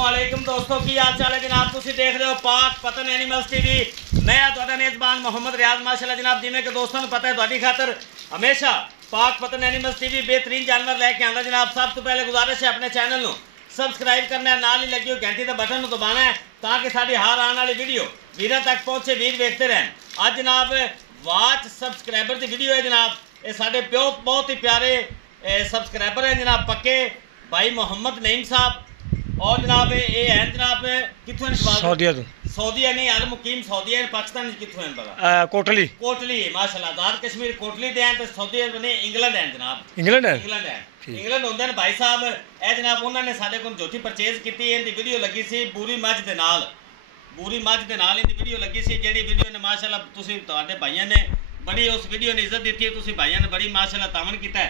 अस्सलामुअलैकुम दोस्तों की हाल चाल है जनाब। तुसी देख रहे हो पाक पतन एनिमल्स टीवी। मैं तुहाडा मेज़बान मोहम्मद रियाज माशाल्लाह जनाब। जिमें कि दोस्तों पता है तुहाडी खातर हमेशा पाक पतन एनिमल्स टीवी बेहतरीन जानवर लैके आंदा जनाब। सब तो पहले गुजारिश है अपने चैनल को सबसक्राइब करना है, नाल ही लगी हुई घंटी के बटन को दबाना है ताकि साडी हर आने वाली वीडियो वीरों तक पहुँचे, वीर देखते रहें। अज जनाब वाच सबसक्राइबर की वीडियो है जनाब। ये साढ़े बहुत ही प्यारे सबसक्राइबर हैं जनाब, पक्के भाई मोहम्मद नईम साहब। और जनाब ये हैं जनाब कितों सऊदीया नहीं अल मुकीम सऊदीया पाकिस्तान कितों हैं पता कोटली माशाल्लाह आज़ाद कश्मीर कोटली दे हैं तो सऊदी ने इंग्लैंड हैं जनाब। इंग्लैंड है इंग्लैंड होंगे ने भाई साहब। ए जनाब उन्होंने साढ़े को झोटी परचेज की, इनकी वीडियो लगी सी बूरी मझ के नाल इनकी वीडियो लगी सी जी वीडियो ने माशाल्लाह तुसी तुहाडे भाइयों ने बड़ी उस वीडियो ने इज्जत दी है, तुसी भाइयों ने बड़ी माशाल्लाह तावन किया है।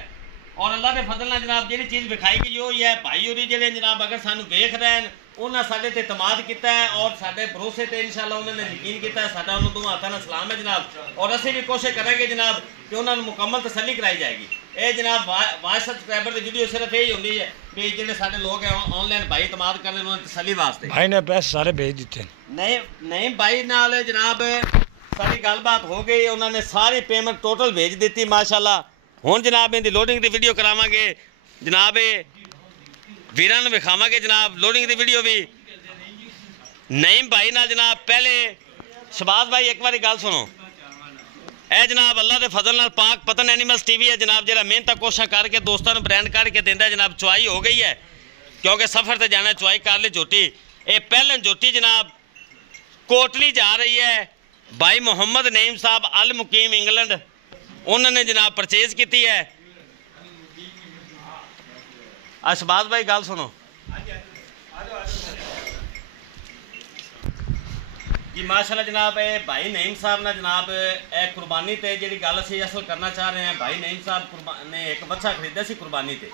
और अल्लाह के फजल नाल जनाब जी चीज़ विखाई गई वो ही है भाई होरी जेडे जनाब अगर सानू वेख रहे हैं उन्होंने साडे ते इतमाद किया है और साडे भरोसे ते इंशाअल्लाह उन्होंने यकीन किया है। साडा उन्होंने दोवां हत्थां नाल सलाम है जनाब। और असीं भी कोशिश करेंगे जनाब कि उन्होंने मुकम्मल तसल्ली कराई जाएगी। ये जनाब वाच सबसक्राइबर की वीडियो सिर्फ यही होंगी है भी जो सारे लोग हैं ऑनलाइन भाई इतमाद कर रहे हैं तसल्ली वास्ते। भाई ने पैसे सारे भेज दिते नहीं भाई नाल जनाब सारी गलबात हो गई, उन्होंने सारी पेमेंट टोटल भेज दी माशाल्लाह। हुण जनाब इनकी लोडिंग की वीडियो करावांगे जनाब, वीरां नूं विखावांगे जनाब लोडिंग की वीडियो भी। नईम भाई नाल जनाब पहले शहबाज भाई एक बारी गल सुनो। ए जनाब अल्लाह के फजल नाल पाक पतन एनिमल्स टीवी है जनाब, जरा मेहनत कोशिश करके दोस्तों को ब्रांड करके देंदा है जनाब। चुआई हो गई है क्योंकि सफ़र से जाना, चुआई कर ली झोटी। ये पहलन झोटी जनाब कोटली जा रही है। भाई मोहम्मद नईम साहब अल मुकीम इंग्लैंड उन्होंने जनाब परचेज की है। शहबाज भाई गल सुनो जी माशाल्लाह जनाब। भाई नईम साहब ने जनाब कुर्बानी ते जी गल असीं असल करना चाह रहे हैं। भाई नईम साहब ने एक बच्चा खरीदा सी कुर्बानी ते,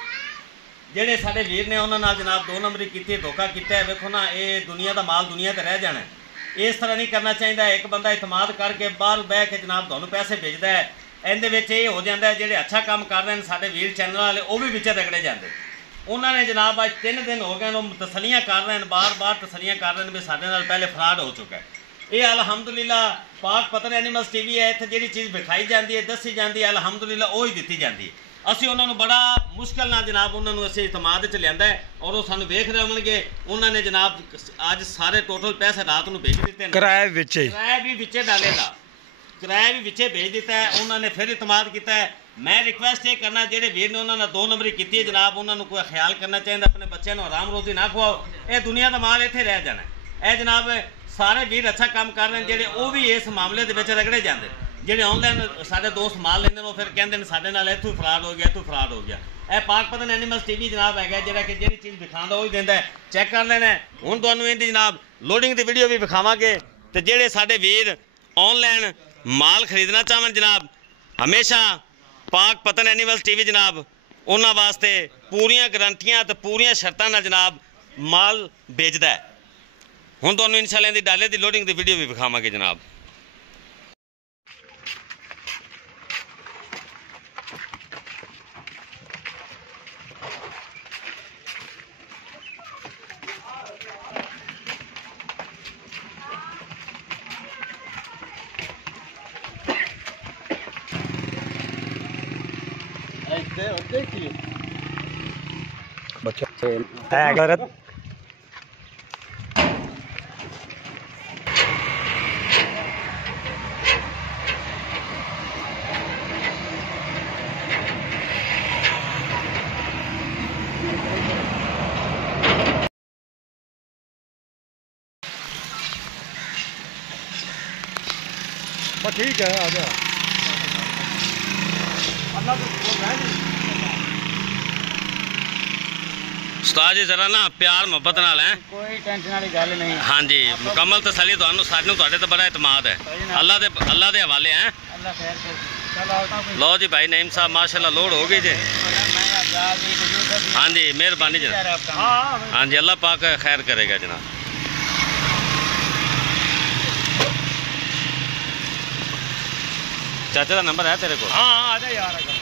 जेडे साडे वीर ने उन्होंने जनाब 2 नंबरी की धोखा किया है। वेखो ना ये दुनिया का माल दुनिया ते रह जाना है, इस तरह नहीं करना चाहिए। एक बंदा इतमाद करके बाहर बह के जनाब तुहानूं पैसे भेजदा है, इहदे विच ये हो जाता है जेडे अच्छा काम कर रहे हैं साडे वीर चैनल वाले वो भी विच रगड़े जाते। उन्होंने जनाब अज 3 दिन हो गए तसलियाँ कर रहे हैं, बार बार तसलियाँ कर रहे हैं भी साडे नाल पहले फ्रॉड हो चुका है। ये अलहमदुलिल्लाह पाक पतन एनिमल्स टीवी है, इत्थे जिहड़ी चीज़ विखाई जाती है दसी जाती है अलहमदुलिल्लाह वो ही दी जाती है। असीं उन्होंने बड़ा मुश्किल ना जनाब उन्होंने असीं इतमाद च लिया है और वो सानूं वेख रहे होणगे। उन्होंने जनाब अज सारे टोटल पैसे रात को भेज दिते, किराया भी विचे डालेगा, किराया भी विचे भेज दिता है। उन्होंने फिर इतमाद किया है। मैं रिक्वेस्ट ये करना जेडे वीर ने उन्होंने 2 नंबरी की है जनाब, उन्होंने कोई ख्याल करना चाहिए अपने बच्चों को आराम रोजी ना खुआओ। ये दुनिया का माल इत्थे रह जाना है। यह जनाब सारे वीर अच्छा काम कर रहे हैं जेडे वो भी इस मामले के रगड़े जाते, जेडे ऑनलाइन सारे दोस्त माल लेंदे वो फिर कहते हैं साडे नाल इत्थों फ्रॉड हो गया, इत्थों फ्रॉड हो गया। यह पाक पतन एनिमल्स टीवी जनाब है जेड़ा कि जी चीज़ विखांदा वही देंदा है, चेक कर लेना है। हुण तुहानूं इहदी जनाब लोडिंग की वीडियो भी विखावांगे तो जेडे साडे वीर ऑनलाइन माल खरीदना चाहन जनाब हमेशा पाक पतन एनिमल्स टीवी जनाब उन्होंने वास्ते पूरियां गारंटियां तो पूरियां शर्तां नाल जनाब माल बेचता है। हुण तुहानूं इंशाअल्लाह इहदी डाले की लोडिंग की वीडियो भी विखावांगे जनाब। ठीक है आ जा उस्ताद जी जरा ना प्यार मोहब्बत नाल है, कोई टेंशन वाली गल नहीं। हाँ जी मुकम्मल तसल्ली तुहानूं सानूं तुहाडे ते बड़ा इतमाद है। अल्लाह दे हवाले हैं। लो जी भाई नईम साहब माशाल्लाह लोड हो गई जी। हाँ जी मेहरबानी जनाब। हाँ जी अल्लाह पाक खैर करेगा जनाब। चाचा का नंबर है तेरे को? हाँ आ जा यार।